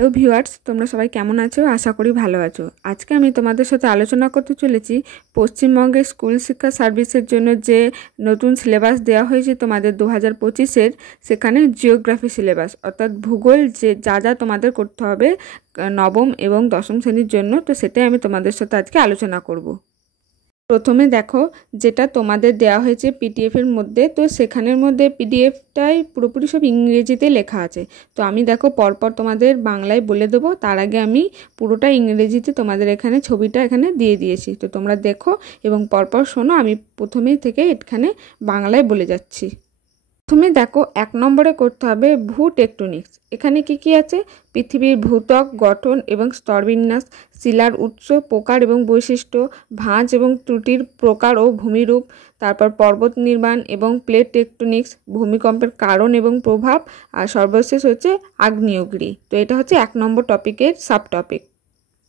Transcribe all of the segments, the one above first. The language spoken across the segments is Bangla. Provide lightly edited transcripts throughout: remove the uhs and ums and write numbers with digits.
হ্যালো ভিউয়ার্স, তোমরা সবাই কেমন আছো? আশা করি ভালো আছো। আজকে আমি তোমাদের সাথে আলোচনা করতে চলেছি পশ্চিমবঙ্গের স্কুল শিক্ষা সার্ভিসের জন্য যে নতুন সিলেবাস দেওয়া হয়েছে তোমাদের 2025-এর, সেখানে জিওগ্রাফি সিলেবাস অর্থাৎ ভূগোল যে যা তোমাদের করতে হবে নবম এবং দশম শ্রেণীর জন্য, তো সেটাই আমি তোমাদের সাথে আজকে আলোচনা করব। প্রথমে দেখো, যেটা তোমাদের দেওয়া হয়েছে পিডিএফের মধ্যে, তো সেখানের মধ্যে পিডিএফটাই পুরোপুরি সব ইংরেজিতে লেখা আছে। তো আমি দেখো পরপর তোমাদের বাংলায় বলে দেবো, তার আগে আমি পুরোটা ইংরেজিতে তোমাদের এখানে ছবিটা এখানে দিয়ে দিয়েছি। তো তোমরা দেখো এবং পরপর শোনো, আমি প্রথমেই থেকে এখানে বাংলায় বলে যাচ্ছি। প্রথমে দেখো, 1 নম্বরে করতে হবে ভূ টেকটোনিক্স। এখানে কি আছে? পৃথিবীর ভূত্বক গঠন এবং স্তরবিন্যাস, শিলার উৎস, প্রকার এবং বৈশিষ্ট্য, ভাঁজ এবং ত্রুটির প্রকার ও ভূমিরূপ, তারপর পর্বত নির্মাণ এবং প্লেট টেকটোনিক্স, ভূমিকম্পের কারণ এবং প্রভাব, আর সর্বশেষ হচ্ছে আগ্নেয়গিরি। তো এটা হচ্ছে 1 নম্বর টপিকের সাব টপিক।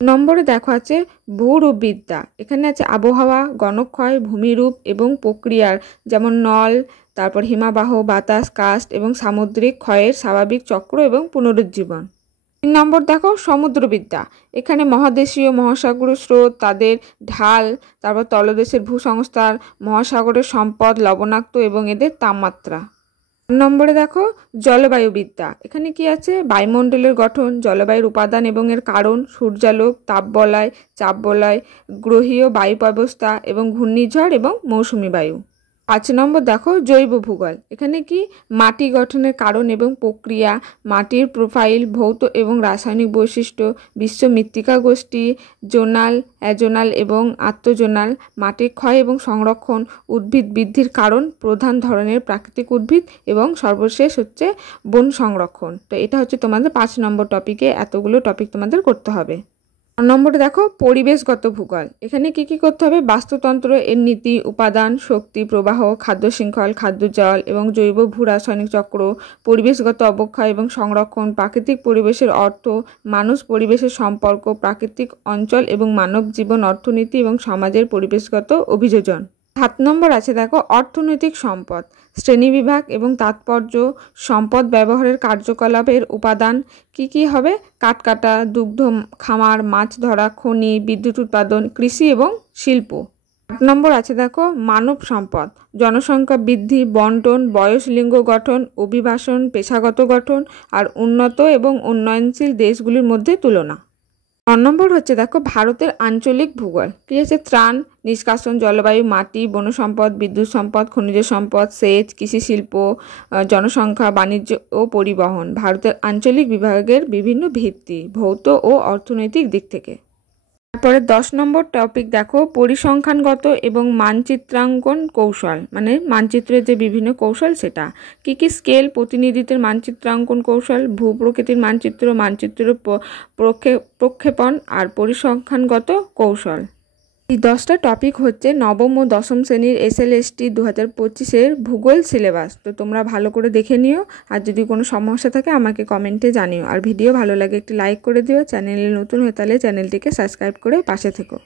নম্বরে দেখো আছে ভূরূপবিদ্যা। এখানে আছে আবহাওয়া, গণক্ষয়, ভূমিরূপ এবং প্রক্রিয়ার, যেমন নল, তারপর হিমাবাহ, বাতাস, কাস্ট এবং সামুদ্রিক ক্ষয়ের স্বাভাবিক চক্র এবং পুনরুজ্জীবন। 3 নম্বর দেখো সমুদ্রবিদ্যা। এখানে মহাদেশীয় মহাসাগর স্রোত, তাদের ঢাল, তারপর তলদেশের ভূসংস্থান, মহাসাগরের সম্পদ, লবণাক্ত এবং এদের তাপমাত্রা। 4 নম্বরে দেখো জলবায়ুবিদ্যা। এখানে কি আছে? বায়ুমণ্ডলের গঠন, জলবায়ুর উপাদান এবং এর কারণ, সূর্যালোক, তাপবলয়, চাপবলয়, গ্রহীয় বায়ু ব্যবস্থা এবং ঘূর্ণিঝড় এবং মৌসুমী বায়ু। 5 নম্বর দেখো জৈব ভূগোল। এখানে কি? মাটি গঠনের কারণ এবং প্রক্রিয়া, মাটির প্রোফাইল, ভৌত এবং রাসায়নিক বৈশিষ্ট্য, বিশ্ব মৃত্তিকা গোষ্ঠী, জোনাল, অ্যাজোনাল এবং আত্মজোনাল, মাটির ক্ষয় এবং সংরক্ষণ, উদ্ভিদ বৃদ্ধির কারণ, প্রধান ধরনের প্রাকৃতিক উদ্ভিদ এবং সর্বশেষ হচ্ছে বন সংরক্ষণ। তো এটা হচ্ছে তোমাদের 5 নম্বর টপিকে এতগুলো টপিক তোমাদের করতে হবে। নম্বরে দেখো পরিবেশগত ভূগোল। এখানে কি করতে হবে? বাস্তুতন্ত্র, এর নীতি, উপাদান, শক্তি প্রবাহ, খাদ্য শৃঙ্খল, খাদ্য জল এবং জৈব ভূ রাসায়নিক চক্র, পরিবেশগত অবক্ষয় এবং সংরক্ষণ, প্রাকৃতিক পরিবেশের অর্থ, মানুষ পরিবেশের সম্পর্ক, প্রাকৃতিক অঞ্চল এবং মানব জীবন, অর্থনীতি এবং সমাজের পরিবেশগত অভিযোজন। 7 নম্বর আছে দেখো অর্থনৈতিক সম্পদ, শ্রেণীবিভাগ এবং তাৎপর্য, সম্পদ ব্যবহারের কার্যকলাপের উপাদান কি হবে? কাঠ কাটা, দুগ্ধ খামার, মাছ ধরা, খনি, বিদ্যুৎ উৎপাদন, কৃষি এবং শিল্প। 8 নম্বর আছে দেখো মানব সম্পদ, জনসংখ্যা বৃদ্ধি, বন্টন, বয়স, লিঙ্গ গঠন, অভিবাসন, পেশাগত গঠন, আর উন্নত এবং উন্নয়নশীল দেশগুলির মধ্যে তুলনা। 9 নম্বর হচ্ছে দেখো ভারতের আঞ্চলিক ভূগোল। কি আছে? ত্রাণ, নিষ্কাশন, জলবায়ু, মাটি, বনসম্পদ, বিদ্যুৎ সম্পদ, খনিজ সম্পদ, সেচ, কৃষি শিল্প, জনসংখ্যা, বাণিজ্য ও পরিবহন। ভারতের আঞ্চলিক বিভাগের বিভিন্ন ভিত্তি ভৌত ও অর্থনৈতিক দিক থেকে। তারপরে 10 নম্বর টপিক দেখো পরিসংখ্যানগত এবং মানচিত্রাঙ্কন কৌশল, মানে মানচিত্রের যে বিভিন্ন কৌশল সেটা। কি স্কেল, প্রতিনিধিত্বের মানচিত্রাঙ্কন কৌশল, ভূপ্রকৃতির মানচিত্র, মানচিত্রের প্রক্ষেপণ আর পরিসংখ্যানগত কৌশল। এই 10টা টপিক হচ্ছে নবম ও দশম শ্রেণীর SLST 2025-এর ভূগোল সিলেবাস। তো তোমরা ভালো করে দেখে নিও, আর যদি কোনো সমস্যা থাকে আমাকে কমেন্টে জানিও। আর ভিডিও ভালো লাগে একটি লাইক করে দিও, চ্যানেলে নতুন হয়ে তাহলে চ্যানেলটিকে সাবস্ক্রাইব করে পাশে থেকো।